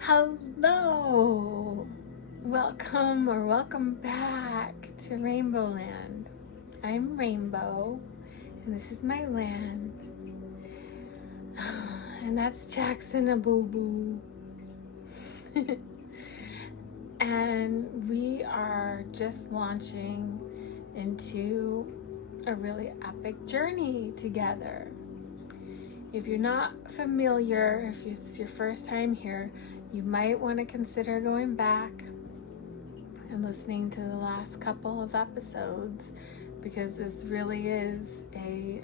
Hello! Welcome or welcome back to Rainbow Land. I'm Rainbow, and this is my land. And that's Jackson a Boo Boo. And we are just launching into a really epic journey together. If you're not familiar, if it's your first time here, you might want to consider going back and listening to the last couple of episodes, because this really is a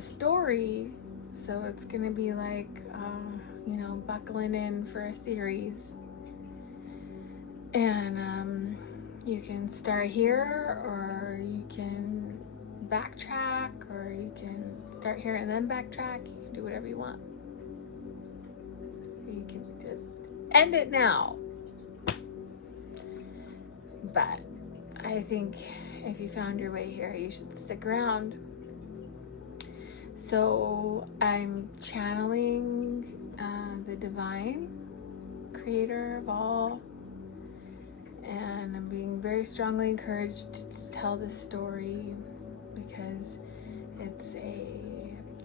story. So it's going to be like, buckling in for a series. And you can start here, or you can backtrack, or you can start here and then backtrack. You can do whatever you want. You can just end it now. But I think if you found your way here, you should stick around. So I'm channeling the divine creator of all, and I'm being very strongly encouraged to tell this story because it's a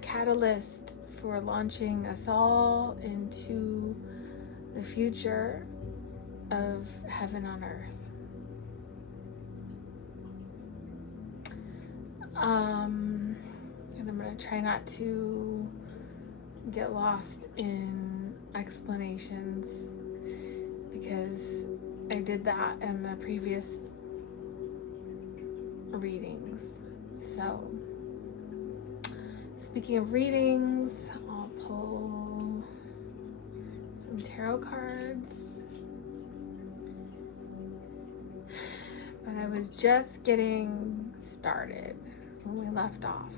catalyst for launching us all into the future of heaven on earth. And I'm going to try not to get lost in explanations, because I did that in the previous readings. So, speaking of readings, I'll pull some tarot cards. But I was just getting started when we left off.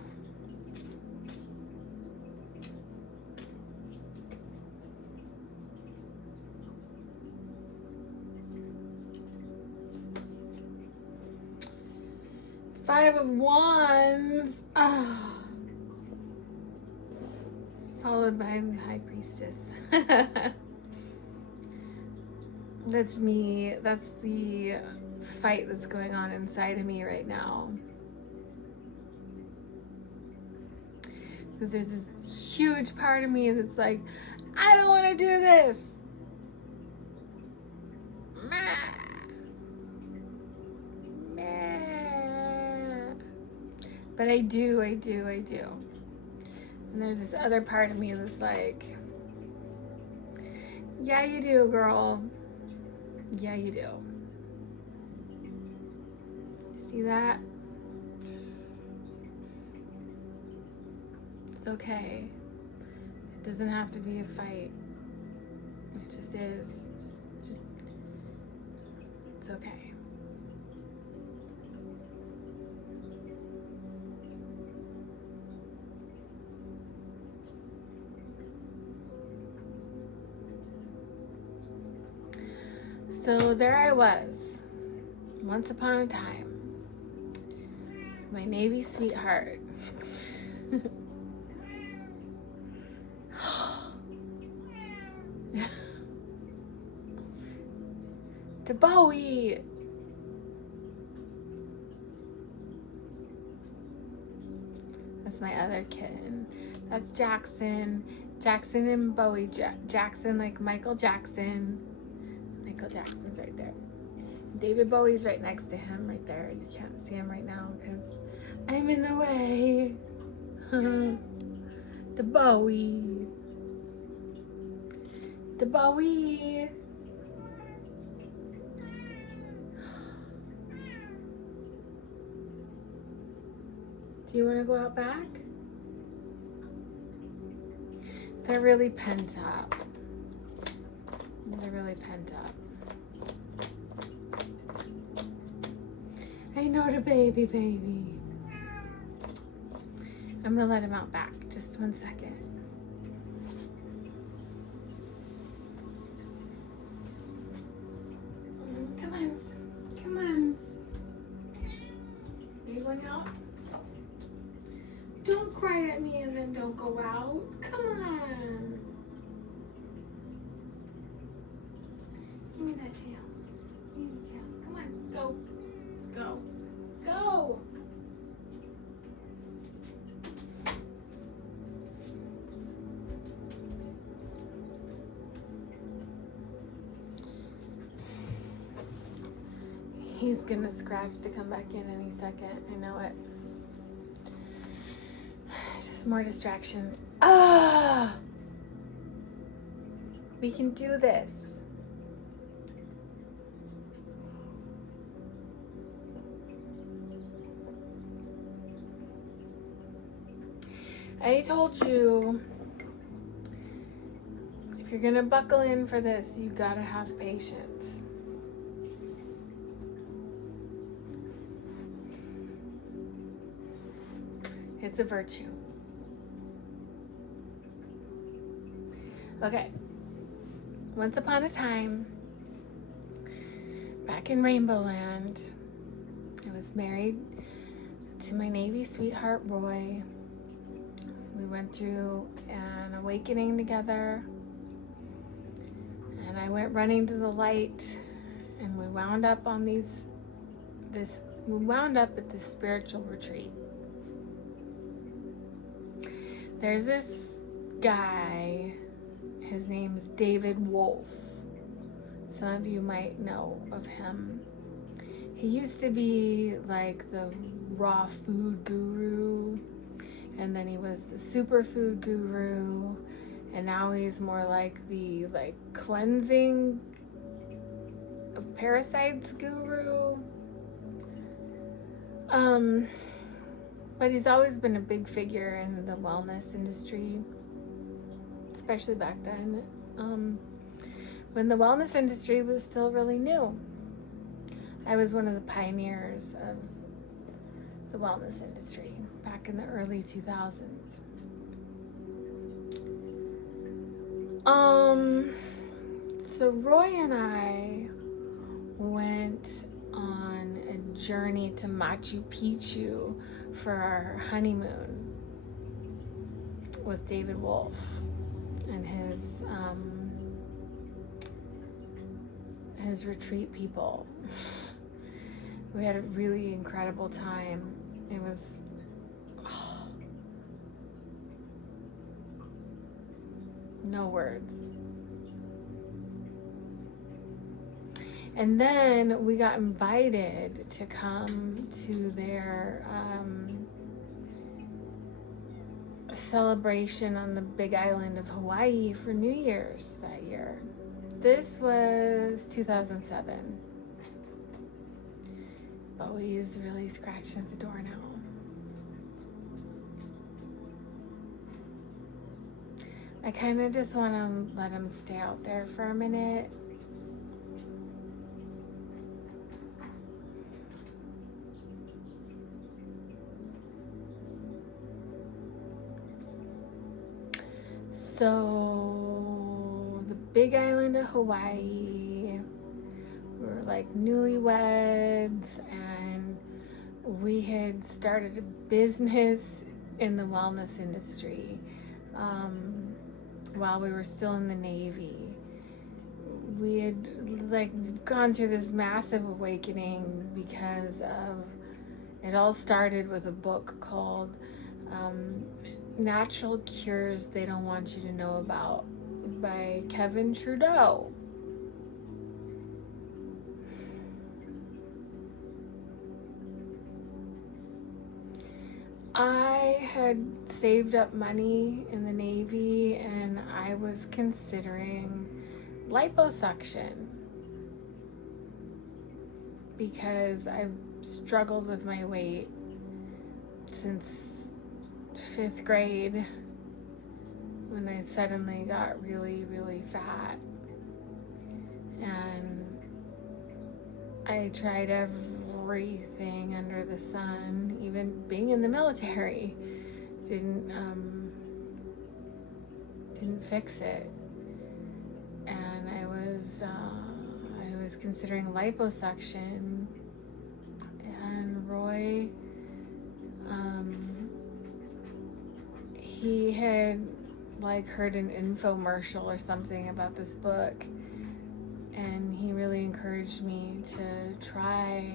Five of Wands. Followed by the High Priestess. That's me. That's the fight that's going on inside of me right now. Because there's this huge part of me that's like, I don't want to do this. But I do. And there's this other part of me that's like, yeah, you do, girl. Yeah, you do. See that? It's okay. It doesn't have to be a fight. It just is. Just it's okay. So there I was, once upon a time, my Navy sweetheart. To Bowie. That's my other kitten. That's Jackson. Jackson and Bowie. Jackson like Michael Jackson. Michael Jackson's right there. David Bowie's right next to him, right there. You can't see him right now because I'm in the way. The Bowie. The Bowie. Do you want to go out back? They're really pent up. They're really pent up. I know the baby. I'm gonna let him out back. Just 1 second. Come on. Are you going out? Don't cry at me and then don't go out. Come on. tail. Give me the tail. Come on, go. Go. Go. He's gonna scratch to come back in any second. I know it. Just more distractions. Ah! We can do this. I told you, if you're gonna buckle in for this, you gotta have patience. It's a virtue. Okay. Once upon a time, back in Rainbow Land, I was married to my Navy sweetheart, Roy. We went through an awakening together, and I went running to the light, and we wound up on we wound up at this spiritual retreat. There's this guy, his name's David Wolf. Some of you might know of him. He used to be like the raw food guru, and then he was the superfood guru, and now he's more like the cleansing of parasites guru. But he's always been a big figure in the wellness industry, especially back then, when the wellness industry was still really new. I was one of the pioneers of the wellness industry back in the early 2000s. So Roy and I went on a journey to Machu Picchu for our honeymoon with David Wolf and his retreat people. We had a really incredible time. It was no words. And then we got invited to come to their celebration on the big island of Hawaii for New Year's that year. This was 2007. Bowie's really scratching at the door now. I kind of just want to let him stay out there for a minute. So, the big island of Hawaii, we were like newlyweds, and we had started a business in the wellness industry while we were still in the Navy. We had gone through this massive awakening because it all started with a book called Natural Cures They Don't Want You to Know About by Kevin Trudeau. I had saved up money in the Navy, and I was considering liposuction because I've struggled with my weight since 5th grade, when I suddenly got really, really fat. And I tried everything under the sun, even being in the military didn't fix it. And I was considering liposuction, and Roy, he had heard an infomercial or something about this book, and he really encouraged me to try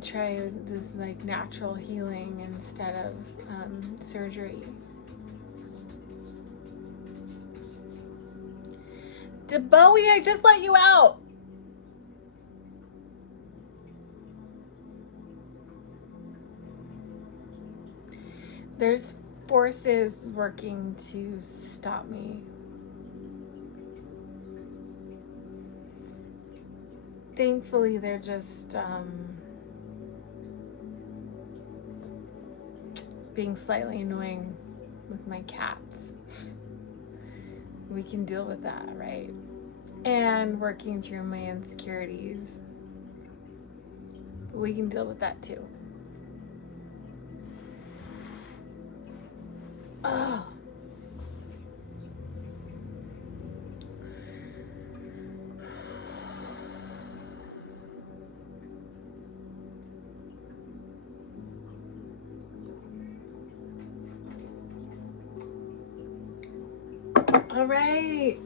this like natural healing instead of surgery. Bowie, I just let you out. There's forces working to stop me. Thankfully, they're just being slightly annoying with my cats. We can deal with that, right? And working through my insecurities. We can deal with that too. Oh. All right.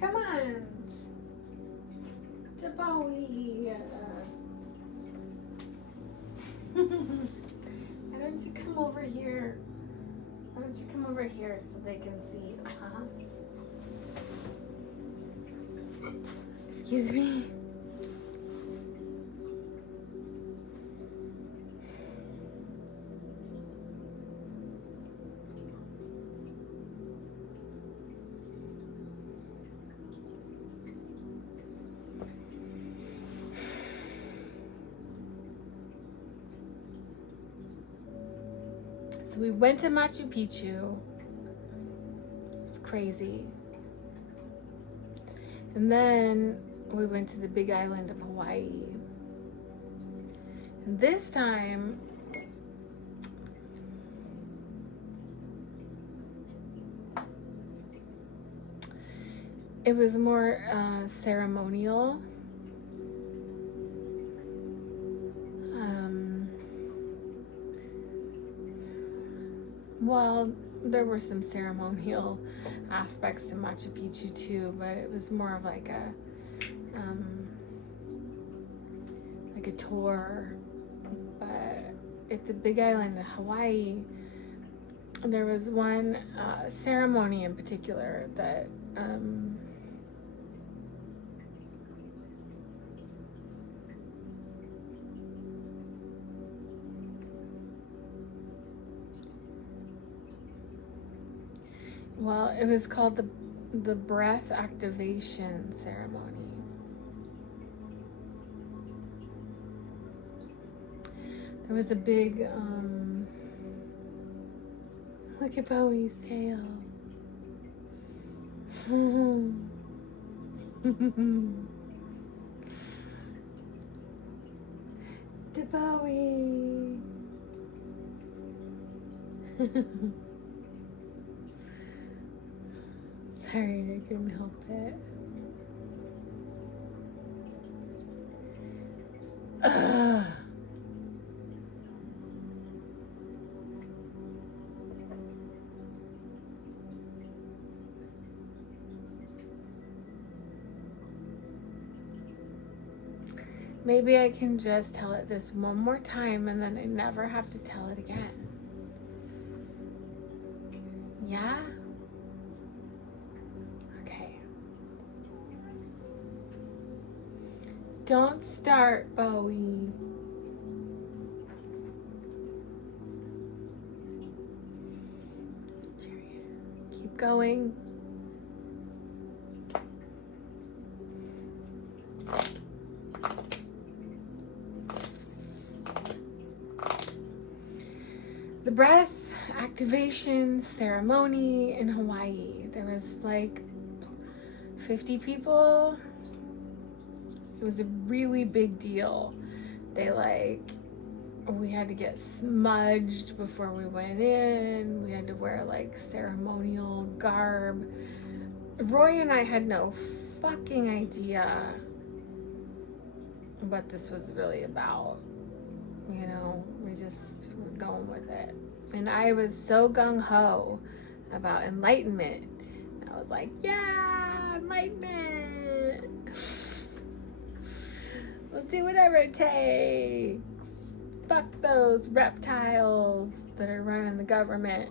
Come on. To Bowie. Why don't you come over here? Why don't you come over here so they can see you, huh? Excuse me. So we went to Machu Picchu. It was crazy. And then we went to the big island of Hawaii. And this time, it was more ceremonial. Well, there were some ceremonial aspects to Machu Picchu too, but it was more of like a tour. But at the big island of Hawaii, there was one ceremony in particular that well, it was called the breath activation ceremony. There was a big look at Bowie's tail. To Bowie. Sorry, I couldn't help it. Ugh. Maybe I can just tell it this one more time and then I never have to tell it again. Yeah? Okay. Don't start, Bowie. Keep going. The breath activation ceremony in Hawaii. There was like 50 people. It was a really big deal. They like we had to get smudged before we went in. We had to wear like ceremonial garb. Roy and I had no fucking idea what this was really about. You know, we just were going with it. And I was so gung-ho about enlightenment. I was like, yeah, enlightenment. We'll do whatever it takes. Fuck those reptiles that are running the government.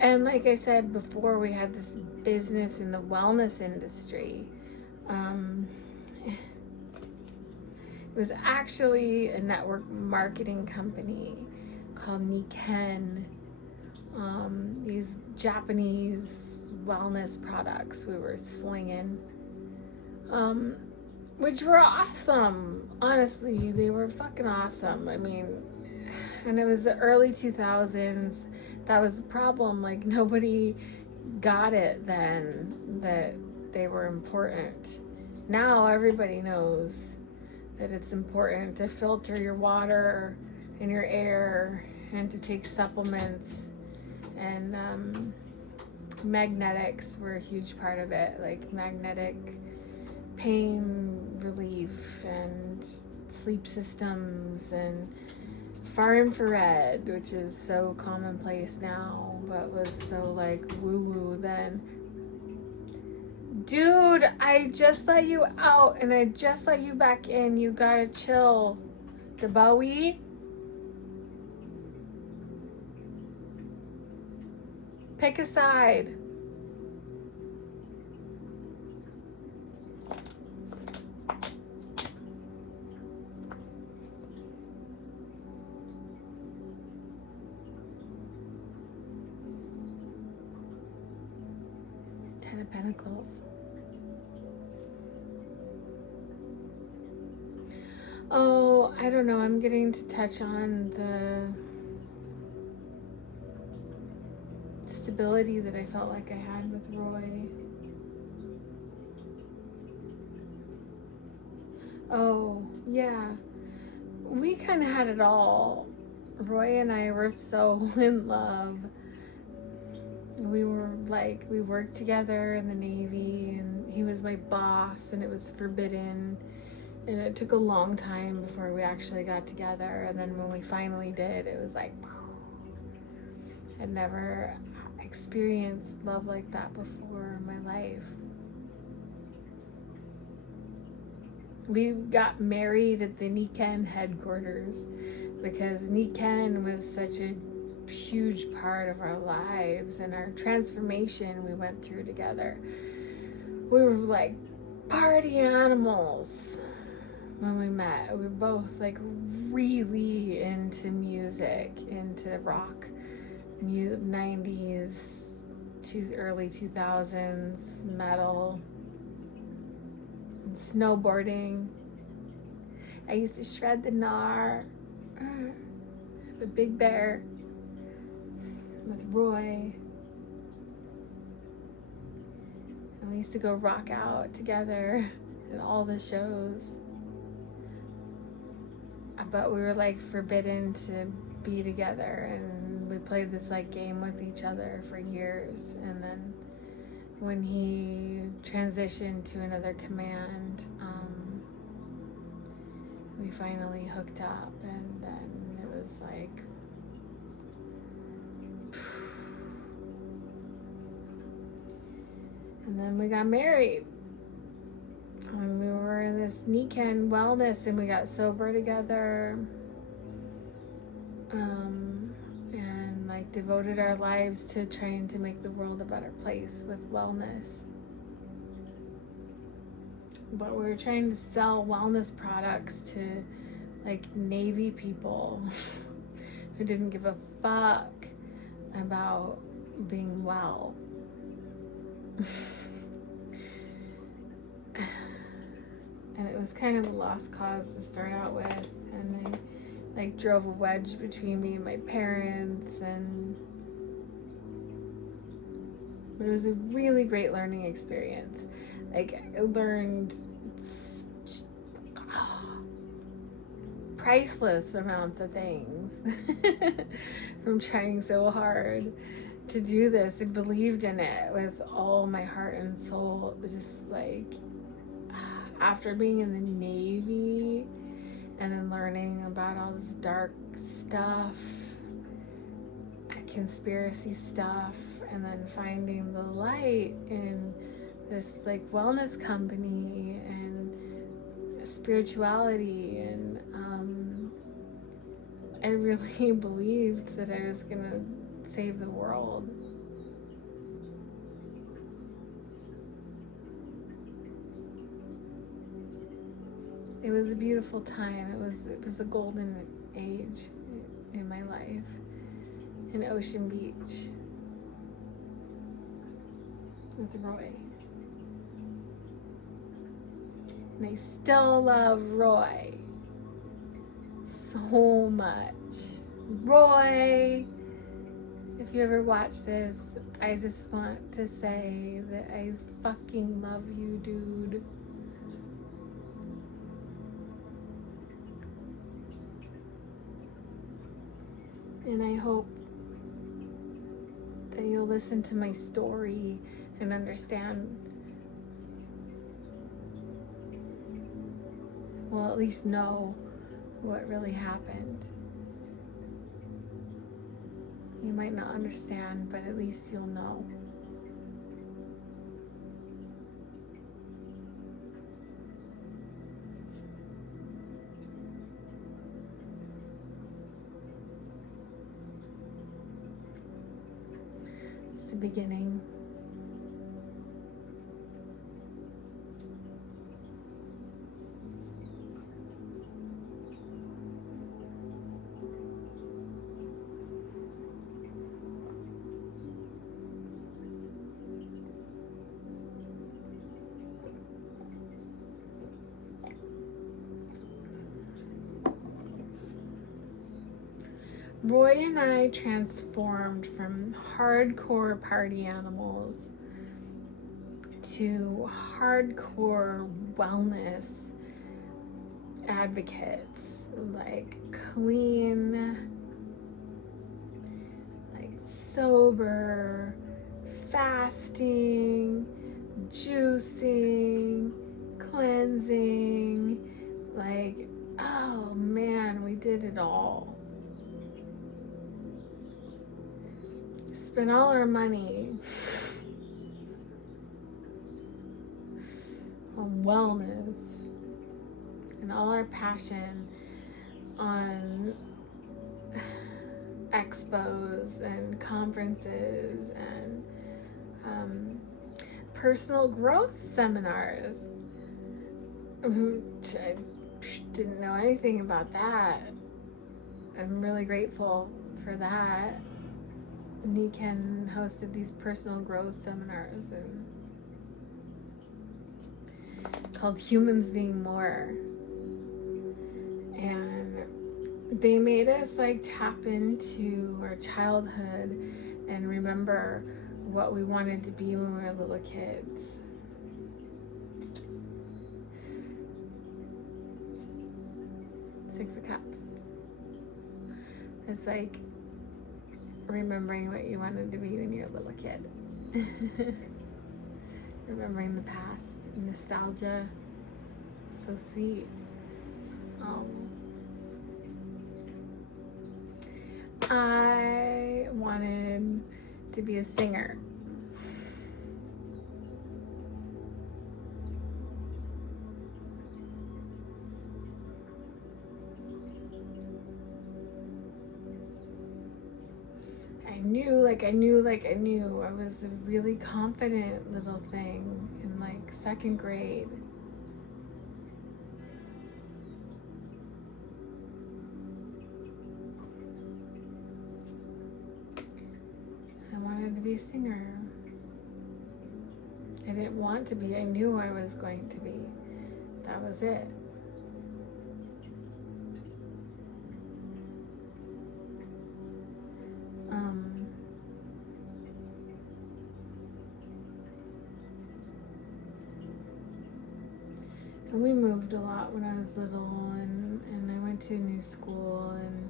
And like I said before, we had this business in the wellness industry. It was actually a network marketing company called Nikken. These Japanese wellness products we were slinging, which were awesome. Honestly, they were fucking awesome. I mean, and it was the early 2000s. That was the problem. Like, nobody got it then that they were important. Now everybody knows that it's important to filter your water and your air and to take supplements. And magnetics were a huge part of it, like magnetic pain relief and sleep systems and far infrared, which is so commonplace now, but was so like woo-woo then. Dude, I just let you out and I just let you back in. You gotta chill. The Bowie. Pick a side. Ten of Pentacles. Oh, I don't know. I'm getting to touch on the stability that I felt like I had with Roy. Oh, yeah. We kind of had it all. Roy and I were so in love. We were like, we worked together in the Navy and he was my boss and it was forbidden. And it took a long time before we actually got together. And then when we finally did, it was like, I'd never experienced love like that before in my life. We got married at the Nikken headquarters because Nikken was such a huge part of our lives and our transformation we went through together. We were like party animals when we met. We were both like really into music, into rock, 90s to early 2000s, metal, and snowboarding. I used to shred the gnar, the Big Bear, with Roy. And we used to go rock out together at all the shows. But we were like forbidden to be together, and we played this like game with each other for years. And then when he transitioned to another command, we finally hooked up, and then it was like and then we got married. And we were in this Nikken wellness and we got sober together. And like devoted our lives to trying to make the world a better place with wellness. But we were trying to sell wellness products to like Navy people who didn't give a fuck about being well. And it was kind of a lost cause to start out with, and I like drove a wedge between me and my parents, and But it was a really great learning experience. Like, I learned priceless amounts of things from trying so hard to do this. I believed in it with all my heart and soul. It was just like, after being in the Navy and then learning about all this dark stuff, conspiracy stuff, and then finding the light in this like wellness company and spirituality, and I really believed that I was gonna save the world. It was a beautiful time. It was a golden age in my life, in Ocean Beach with Roy. And I still love Roy so much. Roy, if you ever watch this, I just want to say that I fucking love you, dude. And I hope that you'll listen to my story and understand, well, at least know what really happened. You might not understand, but at least you'll know. It's the beginning. Roy and I transformed from hardcore party animals to hardcore wellness advocates, like clean, like sober, fasting, juicing, cleansing, like, oh man, we did it all. Spent all our money on wellness and all our passion on expos and conferences and personal growth seminars. I didn't know anything about that. I'm really grateful for that. Nikken hosted these personal growth seminars and called Humans Being More, and they made us like tap into our childhood and remember what we wanted to be when we were little kids. Six of Cups. It's like remembering what you wanted to be when you were a little kid. Remembering the past, nostalgia, so sweet. I wanted to be a singer. I knew. I was a really confident little thing in like second grade. I wanted to be a singer. I didn't want to be. I knew I was going to be. That was it. we moved a lot when I was little, and I went to a new school, and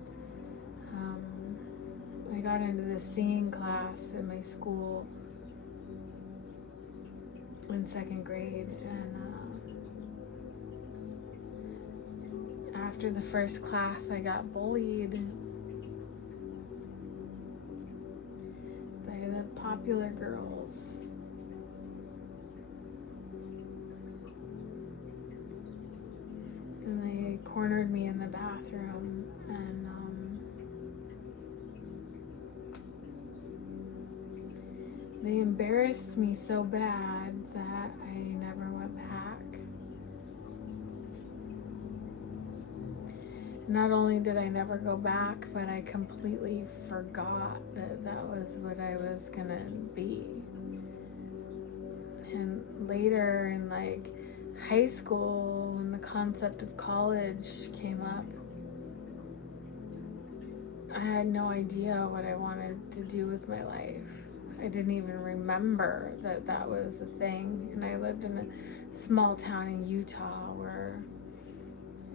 I got into the singing class in my school in second grade, and after the first class I got bullied by the popular girls. And they cornered me in the bathroom, and they embarrassed me so bad that I never went back. Not only did I never go back, but I completely forgot that that was what I was gonna be. And later in like high school, when the concept of college came up, I had no idea what I wanted to do with my life. I didn't even remember that that was a thing. And I lived in a small town in Utah where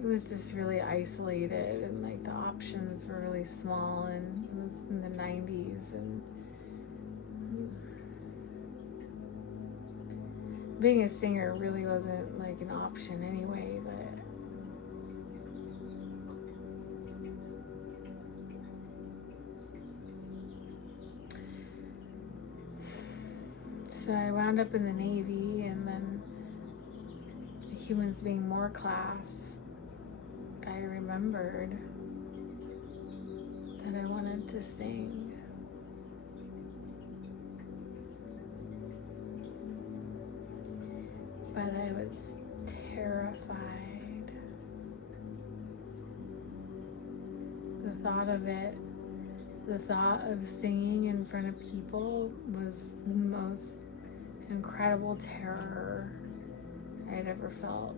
it was just really isolated, and like the options were really small, and it was in the 90s, and being a singer really wasn't like an option anyway, but so I wound up in the Navy, and then humans being more class, I remembered that I wanted to sing. But I was terrified. The thought of it, the thought of singing in front of people was the most incredible terror I'd ever felt.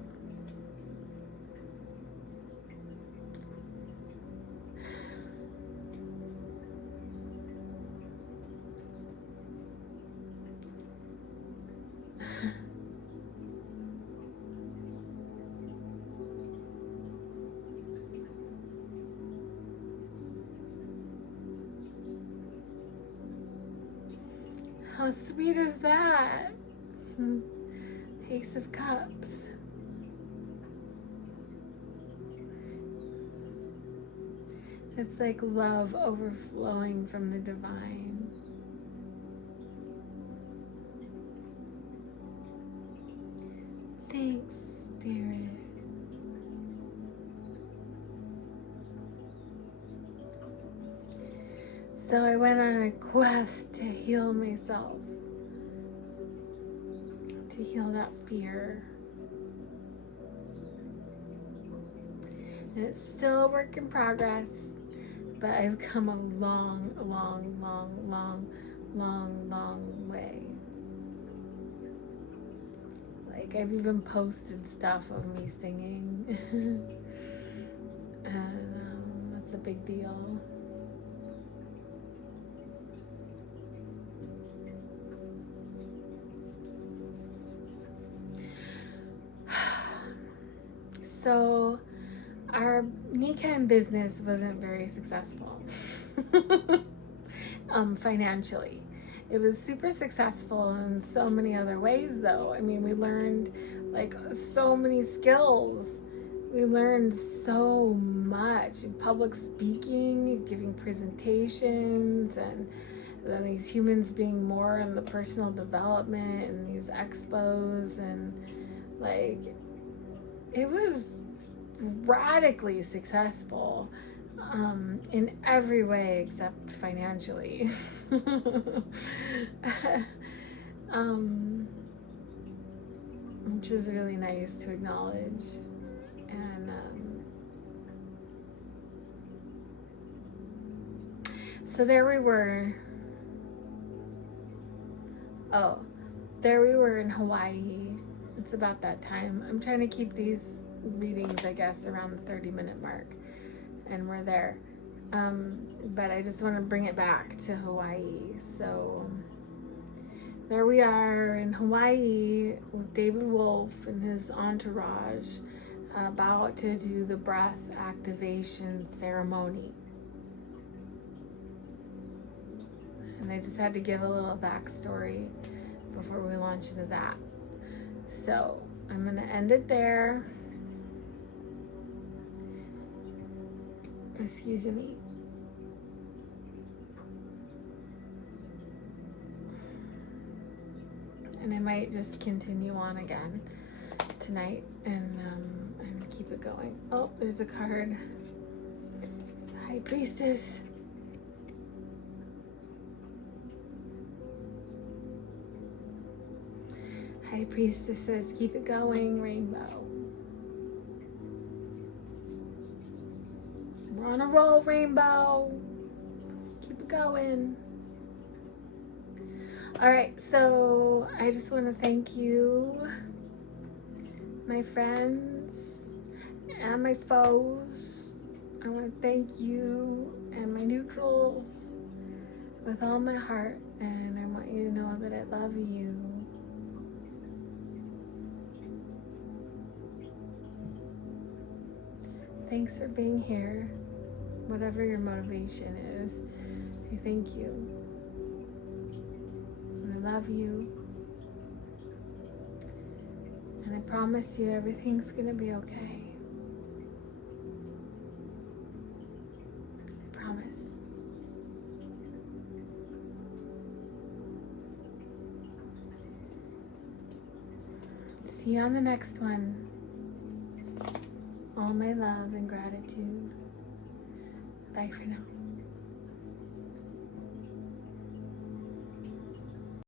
How sweet is that? Ace of Cups. It's like love overflowing from the divine. Thanks, Spirit. So I went on a quest to heal myself, to heal that fear. And it's still a work in progress, but I've come a long, long, long, long, long, long way. Like, I've even posted stuff of me singing. And that's a big deal. So our Nikken business wasn't very successful financially. It was super successful in so many other ways, though. I mean, we learned like so many skills. We learned so much in public speaking, giving presentations, and then these humans being more in the personal development and these expos, and like it was radically successful in every way except financially. Which is really nice to acknowledge. And so there we were. There we were in Hawaii. It's about that time. I'm trying to keep these readings, I guess, around the 30-minute mark, and we're there. But I just want to bring it back to Hawaii. So there we are in Hawaii with David Wolf and his entourage about to do the breath activation ceremony. And I just had to give a little backstory before we launch into that. So I'm going to end it there. Excuse me. And I might just continue on again tonight and keep it going. Oh, there's a card. High Priestess. High Priestess says, keep it going, Rainbow. We're on a roll, Rainbow. Keep it going. All right, so I just want to thank you, my friends and my foes. I want to thank you and my neutrals with all my heart, and I want you to know that I love you. Thanks for being here, whatever your motivation is. I thank you. And I love you. And I promise you everything's gonna be okay. I promise. See you on the next one. All my love and gratitude. Bye for now.